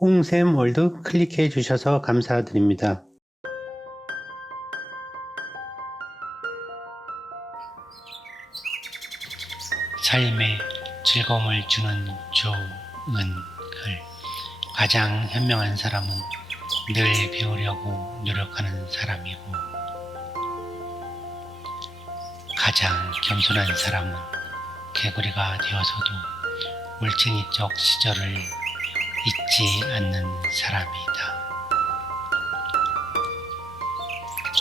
홍샘 월드 클릭해 주셔서 감사드립니다. 삶에 즐거움을 주는 조은글 가장 현명한 사람은 늘 배우려고 노력하는 사람이고 가장 겸손한 사람은 개구리가 되어서도 올챙이적 시절을 잊지 않는 사람이다.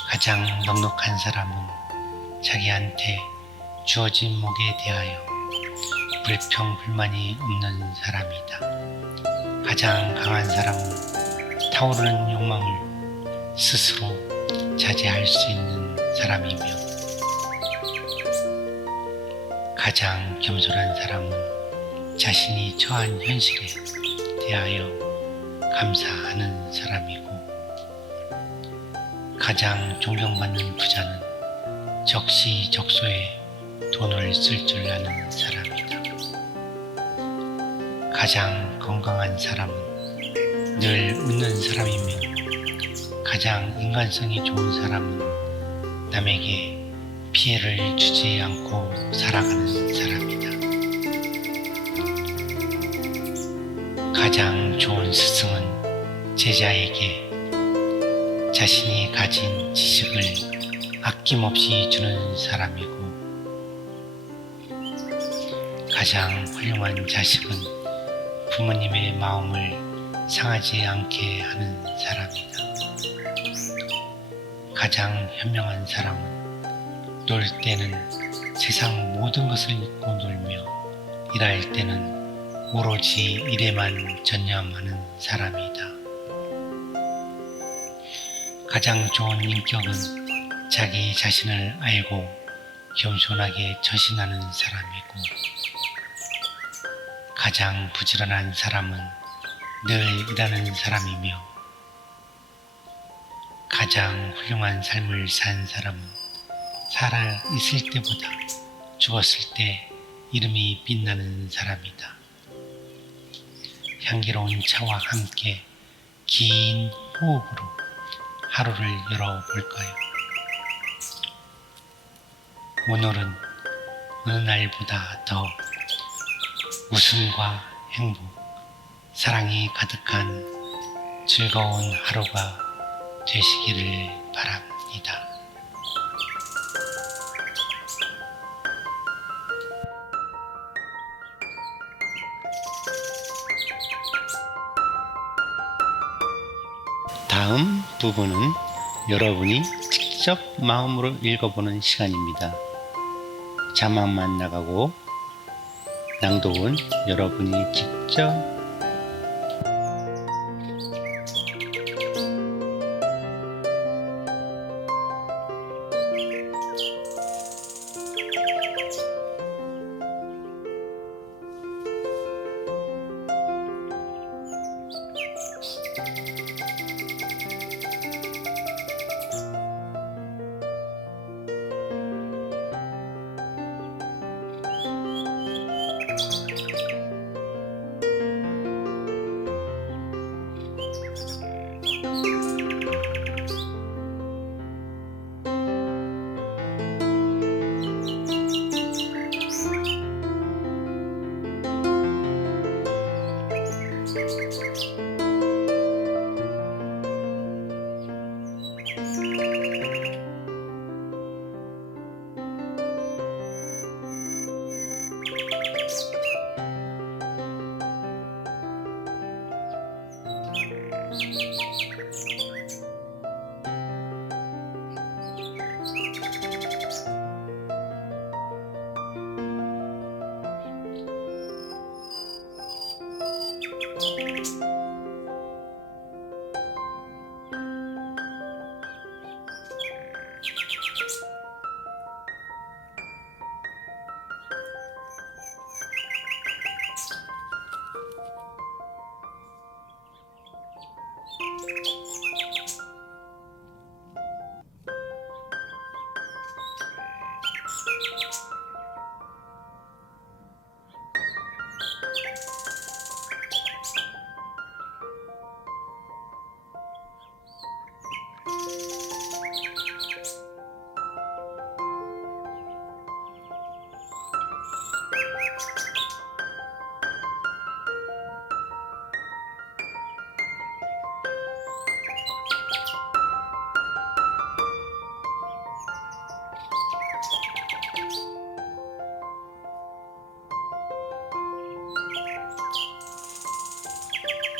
가장 넉넉한 사람은 자기한테 주어진 목에 대하여 불평불만이 없는 사람이다. 가장 강한 사람은 타오르는 욕망을 스스로 자제할 수 있는 사람이며 가장 겸손한 사람은 자신이 처한 현실에 대하여 감사하는 사람이고 가장 존경받는 부자는 적시적소에 돈을 쓸 줄 아는 사람이다. 가장 건강한 사람은 늘 웃는 사람이며 가장 인간성이 좋은 사람은 남에게 피해를 주지 않고 살아가는 사람 가장 좋은 스승은 제자에게 자신이 가진 지식을 아낌없이 주는 사람이고 가장 훌륭한 자식은 부모님의 마음을 상하지 않게 하는 사람이다. 가장 현명한 사람은 놀 때는 세상 모든 것을 잊고 놀며 일할 때는 오로지 일에만 전념하는 사람이다. 가장 좋은 인격은 자기 자신을 알고 겸손하게 처신하는 사람이고 가장 부지런한 사람은 늘 일하는 사람이며 가장 훌륭한 삶을 산 사람은 살아 있을 때보다 죽었을 때 이름이 빛나는 사람이다. 향기로운 차와 함께 긴 호흡으로 하루를 열어볼까요? 오늘은 어느 날보다 더 웃음과 행복, 사랑이 가득한 즐거운 하루가 되시기를 바랍니다. 다음 부분은 여러분이 직접 마음으로 읽어보는 시간입니다. 자막만 나가고 낭독은 여러분이 직접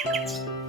Música